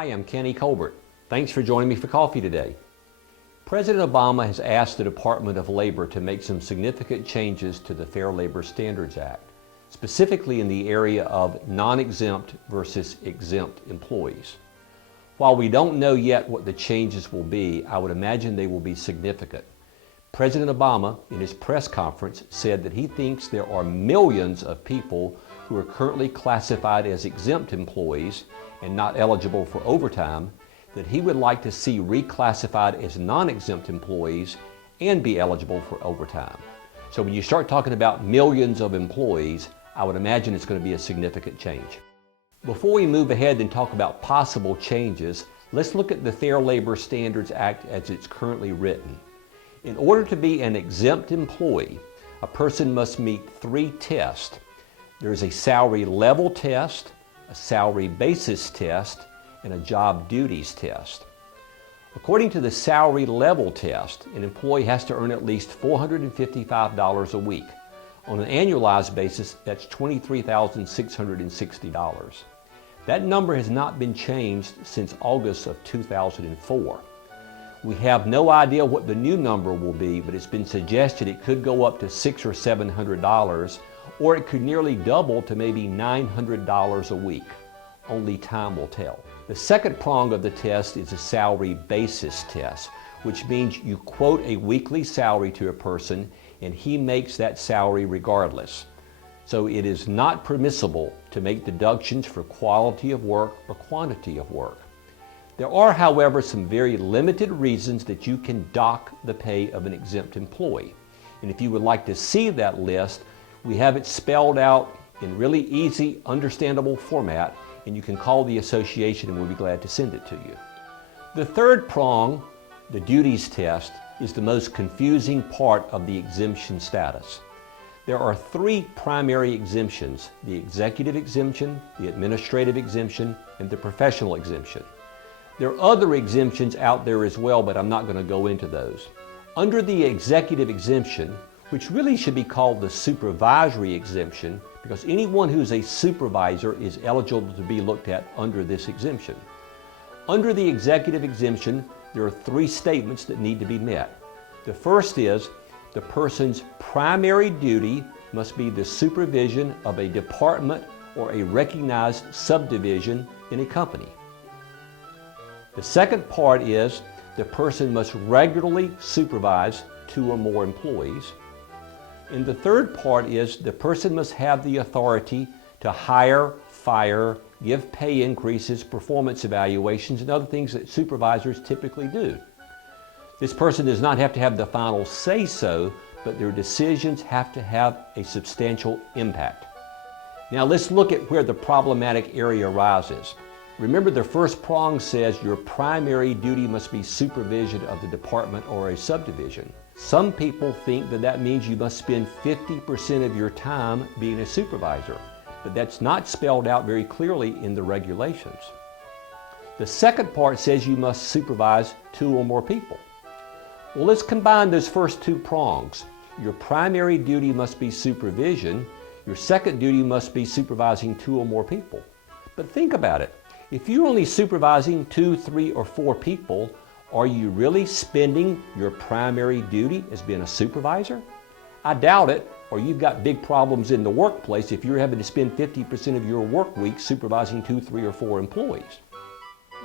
Hi, I'm Kenny Colbert. Thanks for joining me for coffee today. President Obama has asked the Department of Labor to make some significant changes to the Fair Labor Standards Act, specifically in the area of non-exempt versus exempt employees. While we don't know yet what the changes will be, I would imagine they will be significant. President Obama, in his press conference, said that he thinks there are millions of people who are currently classified as exempt employees and not eligible for overtime, that he would like to see reclassified as non-exempt employees and be eligible for overtime. So when you start talking about millions of employees, I would imagine it's going to be a significant change. Before we move ahead and talk about possible changes, let's look at the Fair Labor Standards Act as it's currently written. In order to be an exempt employee, a person must meet 3 tests. There's a salary level test, a salary basis test, and a job duties test. According to the salary level test, an employee has to earn at least $455 a week. On an annualized basis, that's $23,660. That number has not been changed since August of 2004. We have no idea what the new number will be, but it's been suggested it could go up to $600 or $700, or it could nearly double to maybe $900 a week. Only time will tell. The second prong of the test is a salary basis test, which means you quote a weekly salary to a person and he makes that salary regardless. So it is not permissible to make deductions for quality of work or quantity of work. There are, however, some very limited reasons that you can dock the pay of an exempt employee. And if you would like to see that list, we have it spelled out in really easy, understandable format, and you can call the association and we'll be glad to send it to you. The third prong, the duties test, is the most confusing part of the exemption status. There are 3 primary exemptions: the executive exemption, the administrative exemption, and the professional exemption. There are other exemptions out there as well, but I'm not going to go into those. Under the executive exemption, which really should be called the supervisory exemption, because anyone who's a supervisor is eligible to be looked at under this exemption. Under the executive exemption, there are 3 statements that need to be met. The first is the person's primary duty must be the supervision of a department or a recognized subdivision in a company. The second part is the person must regularly supervise 2 or more employees. And the third part is the person must have the authority to hire, fire, give pay increases, performance evaluations, and other things that supervisors typically do. This person does not have to have the final say-so, but their decisions have to have a substantial impact. Now let's look at where the problematic area arises. Remember, the first prong says your primary duty must be supervision of the department or a subdivision. Some people think that that means you must spend 50% of your time being a supervisor, but that's not spelled out very clearly in the regulations. The second part says you must supervise 2 or more people. Well, let's combine those first 2 prongs. Your primary duty must be supervision. Your second duty must be supervising 2 or more people. But think about it. If you're only supervising 2, 3, or 4 people, are you really spending your primary duty as being a supervisor? I doubt it, or you've got big problems in the workplace if you're having to spend 50% of your work week supervising 2, 3, or 4 employees.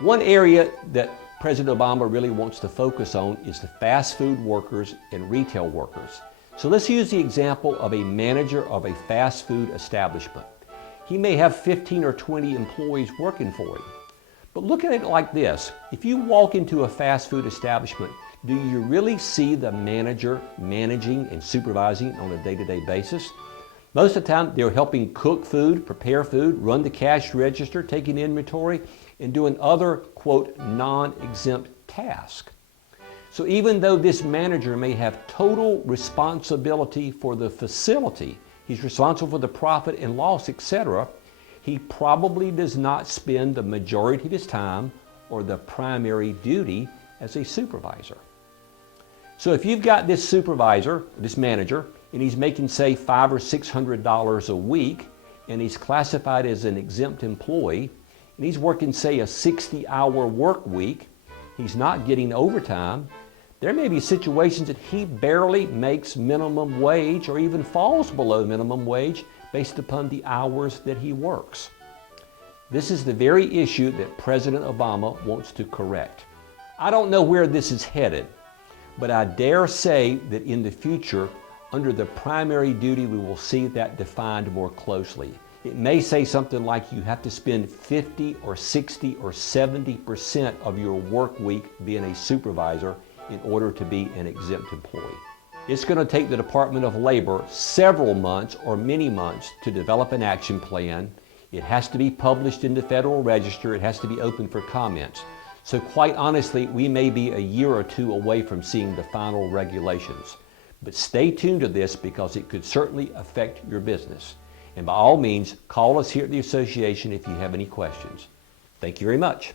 One area that President Obama really wants to focus on is the fast food workers and retail workers. So let's use the example of a manager of a fast food establishment. He may have 15 or 20 employees working for him. But look at it like this. If you walk into a fast food establishment, do you really see the manager managing and supervising on a day-to-day basis? Most of the time, they're helping cook food, prepare food, run the cash register, taking inventory, and doing other, quote, non-exempt tasks. So even though this manager may have total responsibility for the facility, he's responsible for the profit and loss, etc., he probably does not spend the majority of his time or the primary duty as a supervisor. So if you've got this supervisor, this manager, and he's making, say, $500 or $600 a week, and he's classified as an exempt employee, and he's working, say, a 60-hour work week, he's not getting overtime, there may be situations that he barely makes minimum wage or even falls below minimum wage based upon the hours that he works. This is the very issue that President Obama wants to correct. I don't know where this is headed, but I dare say that in the future, under the primary duty, we will see that defined more closely. It may say something like you have to spend 50 or 60 or 70% of your work week being a supervisor in order to be an exempt employee. It's going to take the Department of Labor several months or many months to develop an action plan. It has to be published in the Federal Register. It has to be open for comments. So quite honestly, we may be a year or two away from seeing the final regulations. But stay tuned to this because it could certainly affect your business. And by all means, call us here at the association if you have any questions. Thank you very much.